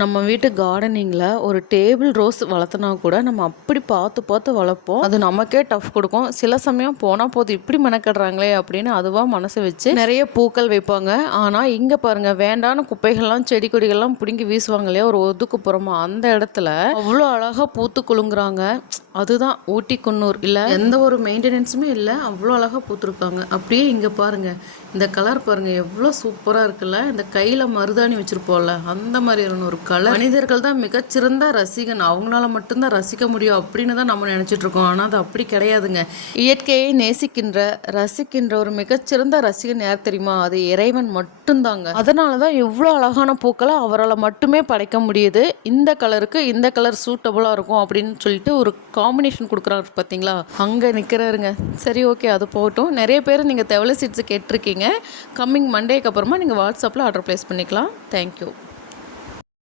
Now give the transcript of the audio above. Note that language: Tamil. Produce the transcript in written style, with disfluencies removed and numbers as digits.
நம்ம வீட்டு கார்டனிங்கில் ஒரு டேபிள் ரோஸ் வளர்த்துனா கூட நம்ம அப்படி பார்த்து பார்த்து வளர்ப்போம். அது நமக்கே டஃப் கொடுக்கும். சில சமயம் போனால் போதும் இப்படி மெனக்கடுறாங்களே அப்படின்னு அதுவாக மனசை வச்சு நிறைய பூக்கள் வைப்பாங்க. ஆனால் இங்கே பாருங்கள், வேண்டான குப்பைகள்லாம் செடி கொடிகள்லாம் பிடுங்கி வீசுவாங்க இல்லையா ஒரு ஒதுக்குப்புறமா, அந்த இடத்துல அவ்வளோ அழகாக பூத்து குலுங்குறாங்க. அதுதான் ஊட்டி குன்னூர். இல்லை எந்த ஒரு மெயின்டெனன்ஸுமே இல்லை, அவ்வளோ அழகாக பூத்துருக்காங்க. அப்படியே இங்கே பாருங்கள், இந்த கலர் பாருங்கள் எவ்வளோ சூப்பராக இருக்குல்ல. இந்த கையில் மருதாணி வச்சுருப்போம்ல அந்த மாதிரியான ஒரு கலர். மனிதர்கள் தான் மிகச்சிறந்த ரசிகன், அவங்களால மட்டும்தான் ரசிக்க முடியும் அப்படின்னு தான் நம்ம நினச்சிட்டு இருக்கோம். ஆனால் அது அப்படி கிடையாதுங்க. இயற்கையை நேசிக்கின்ற ரசிக்கின்ற ஒரு மிகச்சிறந்த ரசிகன் யார் தெரியுமா? அது இறைவன் மட்டும்தாங்க. அதனால தான் இவ்வளோ அழகான பூக்களை அவரால் மட்டுமே படைக்க முடியுது. இந்த கலருக்கு இந்த கலர் சூட்டபுளாக இருக்கும் அப்படின்னு சொல்லிட்டு ஒரு காம்பினேஷன் கொடுக்குறாரு பார்த்தீங்களா, அங்கே நிற்கிறாருங்க. சரி, ஓகே, அது போகட்டும். நிறைய பேர் நீங்கள் தெவலை சீட்ஸு கேட்டிருக்கீங்க. கம்மிங் மண்டேக்கு அப்புறமா நீங்கள் வாட்ஸ்அப்பில் ஆர்டர் ப்ளேஸ் பண்ணிக்கலாம். தேங்க்யூ.